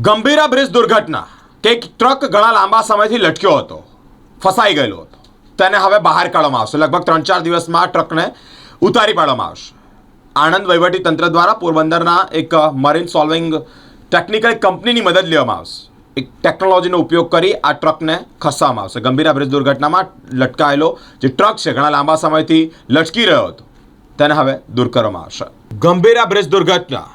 Gambhira bridge દુર્ઘટના. કે એક ટ્રક ઘણા લાંબા સમયથી લટક્યો હતો. ફસાઈ ગયેલો હતો. તેને હવે બહાર કાઢવામાં આવશે. લગભગ ત્રણ ચાર દિવસમાં ટ્રકને ઉતારી પાડવામાં આવશે. આણંદ વહીવટી તંત્ર દ્વારા પોરબંદરના એક મરીન સોલ્વિંગ ટેકનિકલ કંપનીની મદદ લેવામાં આવશે. એક ટેકનોલોજીનો ઉપયોગ કરી આ ટ્રકને ખસવામાં આવશે. ગંભીરા બ્રિજ દુર્ઘટનામાં લટકાયેલો જે ટ્રક છે, ઘણા લાંબા સમયથી લટકી રહ્યો હતો. તેને હવે દૂર કરવામાં આવશે. ગંભીરા બ્રિજ દુર્ઘટના.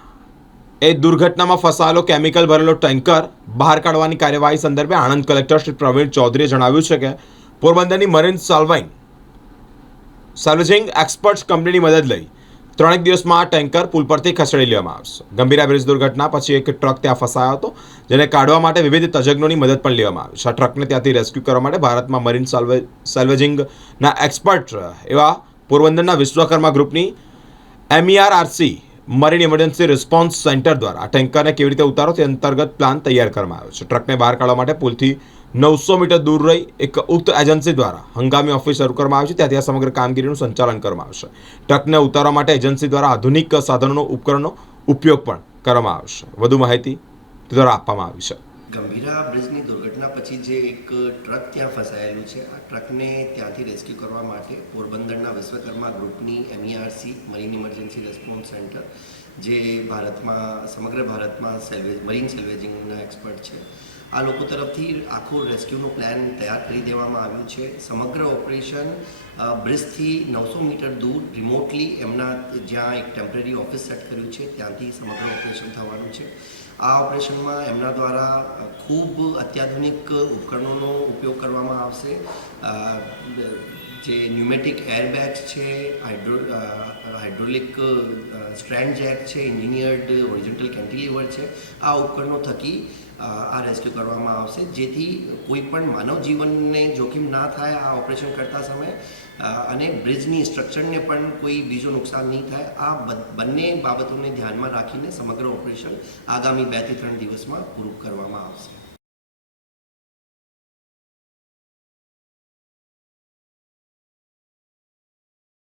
એ દુર્ઘટનામાં ફસાયેલો કેમિકલ ભરેલો ટેન્કર બહાર કાઢવાની કાર્યવાહી સંદર્ભે આણંદ કલેક્ટર શ્રી પ્રવીણ ચૌધરીએ જણાવ્યું છે કે પોરબંદરની મરીન સર્વાઇંગ સર્વિસિંગ એક્સપર્ટ્સ કંપનીની મદદ લઈ ત્રણેક દિવસમાં આ ટેન્કર પુલ પરથી ખસેડી લેવામાં આવશે. ગંભીરા બ્રિજ દુર્ઘટના પછી એક ટ્રક ત્યાં ફસાયો હતો, જેને કાઢવા માટે વિવિધ તજજ્ઞોની મદદ પણ લેવામાં આવી છે. આ ટ્રકને ત્યાંથી રેસ્ક્યુ કરવા માટે ભારતમાં મરીન સાલ્વે, સેલ્વેજિંગના એક્સપર્ટ એવા પોરબંદરના વિશ્વકર્મા ગ્રુપની MERRC marine emergency response centre દ્વારા ટેન્કરને કેવી રીતે ઉતારો તે અંતર્ગત પ્લાન તૈયાર કરવામાં આવ્યો છે. ટ્રકને બહાર કાઢવા માટે પુલથી નવસો મીટર દૂર રહી એક ઉક્ત એજન્સી દ્વારા હંગામી ઓફિસ શરૂ કરવામાં આવી છે. ત્યાંથી આ સમગ્ર કામગીરીનું સંચાલન કરવામાં આવશે. ટ્રકને ઉતારવા માટે એજન્સી દ્વારા આધુનિક સાધનોનો ઉપકરણનો ઉપયોગ પણ કરવામાં આવશે. વધુ માહિતી દ્વારા આપવામાં આવી છે. ગંભીરા બ્રિજની દુર્ઘટના પછી જે એક ટ્રક ત્યાં ફસાયેલું છે, આ ટ્રકને ત્યાંથી રેસ્ક્યુ કરવા માટે પોરબંદરના વિશ્વકર્મા ગ્રુપની MERC marine emergency response centre જે ભારતમાં, સમગ્ર ભારતમાં સેલ્વેજ મરીન સેલ્વેજિંગના એક્સપર્ટ છે આ લોકો તરફથી આખું રેસ્ક્યુનું પ્લાન તૈયાર કરી દેવામાં આવ્યું છે. સમગ્ર ઓપરેશન બ્રિજથી નવસો મીટર દૂર, રિમોટલી એમના જ્યાં એક ટેમ્પરરી ઓફિસ સેટ કર્યું છે, ત્યાંથી સમગ્ર ઓપરેશન થવાનું છે. આ ઓપરેશનમાં એમના દ્વારા ખૂબ અત્યાધુનિક ઉપકરણોનો ઉપયોગ કરવામાં આવશે. જે ન્યુમેટિક એરબેગ છે, હાઇડ્રો હાઇડ્રોલિક સ્ટ્રેન્ડ જેક છે એન્જિનિયર્ડ ઓરિજિનલ કેન્ટિલીવર છે, આ ઉપકરણો થકી આ રેસ્ક્યુ કરવામાં આવશે. જેથી કોઈ પણ માનવ જીવનને જોખમ ના થાય આ ઓપરેશન કરતા સમયે અને બ્રિજની સ્ટ્રક્ચરને પણ કોઈ બીજું નુકસાન નહીં થાય. આ બંને બાબતોને ધ્યાનમાં રાખીને સમગ્ર ઓપરેશન આગામી બેથી ત્રણ દિવસમાં પૂરું કરવામાં આવશે.